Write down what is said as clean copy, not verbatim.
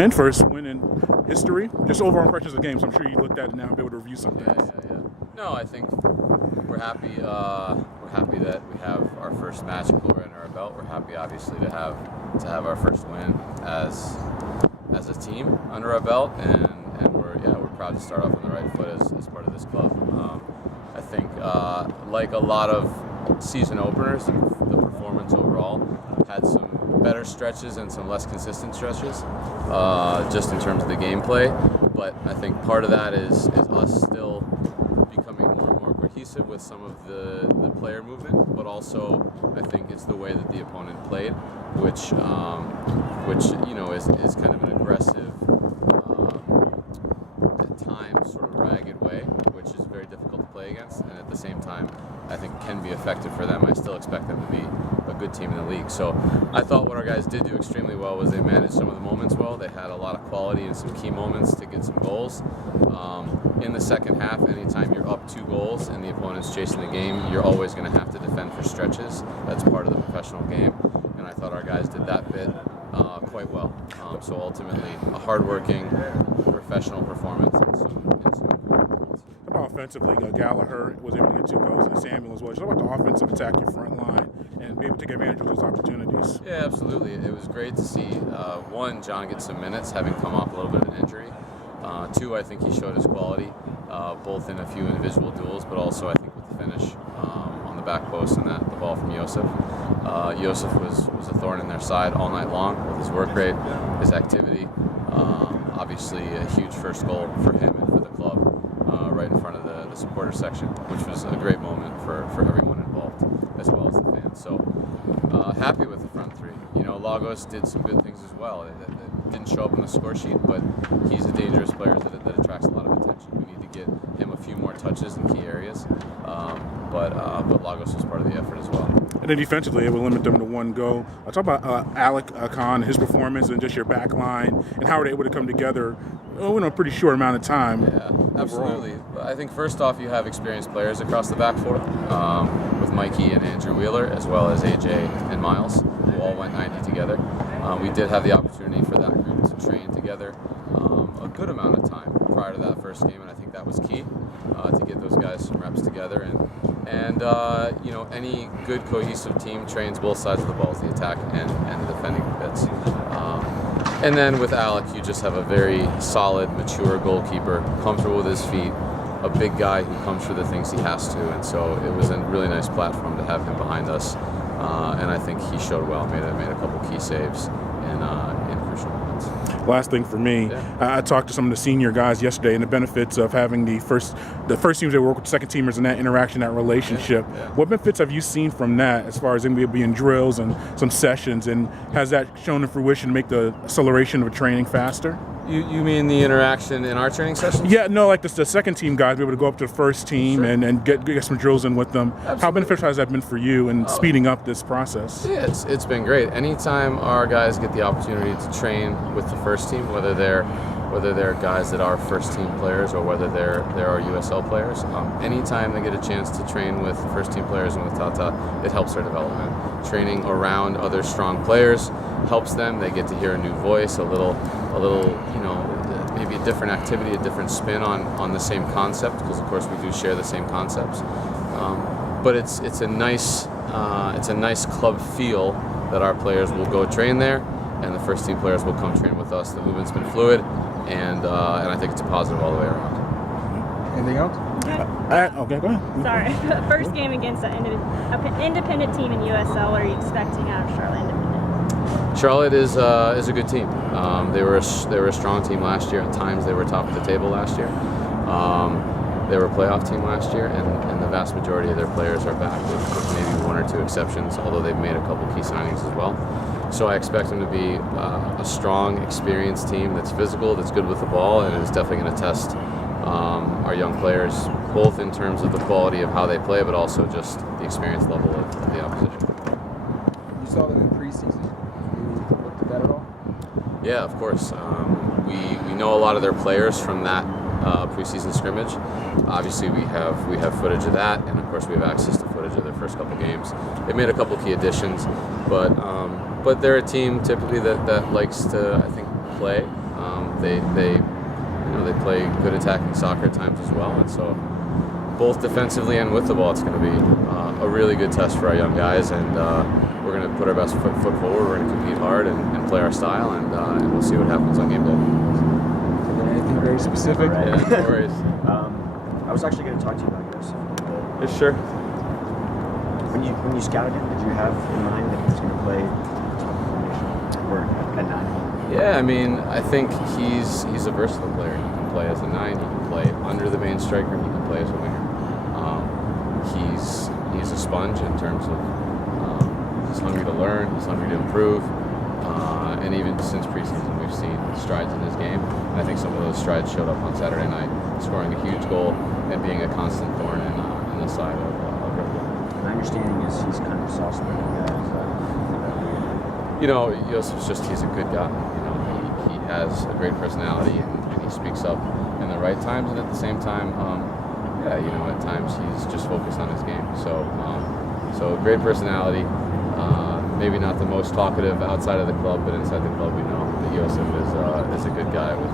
And first win in history, just overall impressions of the games. I'm sure you looked at it now and be able to review some things. Yeah. No, I think we're happy. We're happy that we have our first match in glory under our belt. We're happy, obviously, to have our first win as a team under our belt, and we're proud to start off on the right foot as part of this club. I think, like a lot of season openers, the performance overall had some better stretches and some less consistent stretches, just in terms of the gameplay. But I think part of that is us still becoming more and more cohesive with some of the player movement, but also I think it's the way that the opponent played, which is kind of an aggressive, at times sort of ragged way, which is very difficult to play against, and at the same time I think can be effective for them. I still expect them to be a good team in the league. So I thought what our guys did do extremely well was they managed some of the moments well. They had a lot of quality in some key moments to get some goals. In the second half, anytime you're up 2 goals and the opponent's chasing the game, you're always going to have to defend for stretches. That's part of the professional game, and I thought our guys did that bit quite well. So ultimately, a hardworking, professional performance and some important goals. Offensively, Gallagher was able to get 2 goals, and Samuel as well. Just talk about the offensive attack, your front line, and be able to take advantage of those opportunities. Yeah, absolutely. It was great to see, one, John get some minutes, having come off a little bit of an injury. 2, I think he showed his quality, both in a few individual duels, but also I think with the finish on the back post and the ball from Josef. Josef was a thorn in their side all night long with his work rate, his activity. Obviously, a huge first goal for him and for the club, right in front of the supporter section, which was a great moment for everyone involved, as well as the fans. So happy with the front 3. Lagos did some good things as well. It didn't show up on the score sheet, but he's a dangerous player that attracts a lot of attention. We need to get him a few more touches in key areas, but Lagos was part of the effort as well. And then defensively, it would limit them to 1 goal. I'll talk about Alec Kann, his performance, and just your back line, and how were they able to come together in a pretty short amount of time. Yeah, absolutely. I think first off, you have experienced players across the back 4, with Mikey and Andrew Wheeler, as well as AJ and Miles, who all went 90 together. We did have the opportunity for that group to train together a good amount of time prior to that first game, and I think that was key to get those guys some reps together. And any good cohesive team trains both sides of the ball, the attack and the defending bits. And then with Alec, you just have a very solid, mature goalkeeper, comfortable with his feet, a big guy who comes for the things he has to, and so it was a really nice platform to have him behind us. And I think he showed well, made a couple key saves in crucial moments. Last thing for me, I talked to some of the senior guys yesterday, and the benefits of having the first teams that work with the second teamers and that interaction, that relationship. Yeah. What benefits have you seen from that, as far as them being drills and some sessions, and has that shown in fruition to make the acceleration of training faster? You mean the interaction in our training sessions? Yeah, no, like the second team guys be able to go up to the first team and get some drills in with them. Absolutely. How beneficial has that been for you in speeding up this process? Yeah, it's been great. Anytime our guys get the opportunity to train with the first team, whether they're guys that are first team players or whether they're our USL players, anytime they get a chance to train with first team players and with Tata, it helps their development. Training around other strong players helps them. They get to hear a new voice, a little, maybe a different activity, a different spin on the same concept, because of course we do share the same concepts. But it's a nice club feel that our players will go train there, and the first team players will come train with us. The movement's been fluid, and I think it's a positive all the way around. Anything else? Okay, go ahead. Sorry. First game against an independent team in USL. What are you expecting out of Charlotte Independent? Charlotte is a good team. They were a strong team last year. At times they were top of the table last year. They were a playoff team last year, and the vast majority of their players are back, with maybe 1 or 2 exceptions, although they've made a couple key signings as well. So I expect them to be a strong, experienced team that's physical, that's good with the ball, and is definitely going to test our young players, both in terms of the quality of how they play, but also just the experience level of the opposition. You saw them in preseason. You looked at that at all? Yeah, of course. We know a lot of their players from that preseason scrimmage. Obviously, we have footage of that, and of course, we have access to footage of their first couple games. They made a couple key additions, but they're a team typically that likes to, I think, play. They play good attacking soccer at times as well, and so both defensively and with the ball, it's going to be a really good test for our young guys, and we're going to put our best foot forward. We're going to compete hard and play our style, and we'll see what happens on game day. Anything very specific? Yeah, no worries. I was actually going to talk to you about Josef. Yeah, sure. When you scouted him, did you have in mind that he was going to play top formation or at 9? Yeah, I mean, I think he's a versatile player. He can play as a 9. He can play under the main striker. He can play as a winger. He's a sponge in terms of he's hungry to learn. He's hungry to improve. And even since preseason, we've seen strides in his game. And I think some of those strides showed up on Saturday night, scoring a huge goal and being a constant thorn in the side of Red. My understanding is he's kind of a soft-spoken guy. Josef's he's a good guy. He has a great personality and he speaks up in the right times, and at the same time, at times he's just focused on his game. So great personality. Maybe not the most talkative outside of the club, but inside the club, we know that Josef is a good guy with